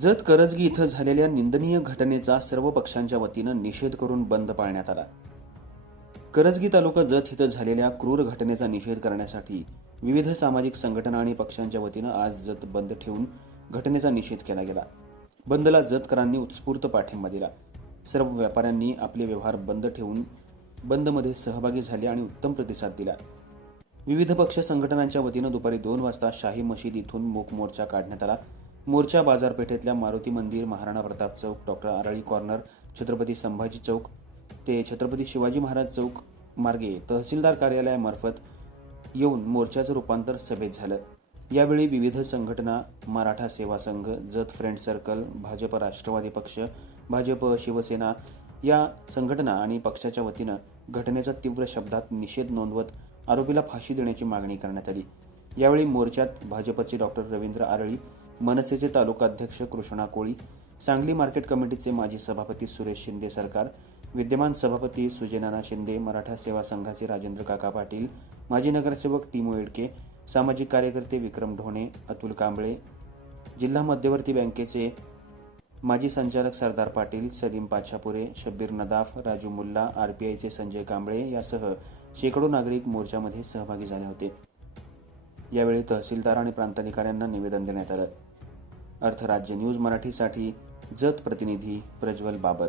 जत करजगी इथं झालेल्या निंदनीय घटनेचा सर्व पक्षांच्या वतीनं निषेध करून बंद पाळण्यात आला. करजगी तालुका जत इथं झालेल्या क्रूर घटनेचा निषेध करण्यासाठी विविध सामाजिक संघटना आणि पक्षांच्या वतीनं आज जत बंद ठेवून घटनेचा निषेध केला गेला. बंदला जतकरांनी उत्स्फूर्त पाठिंबा दिला. सर्व व्यापाऱ्यांनी आपले व्यवहार बंद ठेवून बंदमध्ये सहभागी झाले आणि उत्तम प्रतिसाद दिला. विविध पक्ष संघटनांच्या वतीनं दुपारी दोन वाजता शाही मशीद इथून मूक मोर्चा काढण्यात आला. मोर्चा बाजारपेठेतल्या मारुती मंदिर महाराणा प्रताप चौक डॉक्टर आरळी कॉर्नर छत्रपती संभाजी चौक ते छत्रपती शिवाजी महाराज चौक मार्गे तहसीलदार कार्यालयामार्फत येऊन मोर्चाचं रूपांतर सभेत झालं. यावेळी विविध संघटना मराठा सेवा संघ जत फ्रेंड सर्कल भाजप राष्ट्रवादी पक्ष भाजप शिवसेना या संघटना आणि पक्षाच्या वतीनं घटनेचा तीव्र शब्दात निषेध नोंदवत आरोपीला फाशी देण्याची मागणी करण्यात आली. यावेळी मोर्चात भाजपचे डॉक्टर रवींद्र आरळी मनसेचे तालुका अध्यक्ष कृष्णा कोळी सांगली मार्केट कमिटीचे माजी सभापती सुरेश शिंदे सरकार विद्यमान सभापती सुजयनाना शिंदे मराठा सेवा संघाचे राजेंद्र काका पाटील माजी नगरसेवक टिमो येडके सामाजिक कार्यकर्ते विक्रम ढोणे अतुल कांबळे जिल्हा मध्यवर्ती बँकेचे माजी संचालक सरदार पाटील सलीम पाछापुरे शब्बीर नदाफ राजू मुल्ला आरपीआयचे संजय कांबळे यासह शेकडो नागरिक मोर्चामध्ये सहभागी झाले होते. यावेळी तहसीलदार आणि प्रांताधिकाऱ्यांना निवेदन देण्यात आलं. अर्थराज्य न्यूज मराठीसाठी जत प्रतिनिधी प्रज्वल बाबर.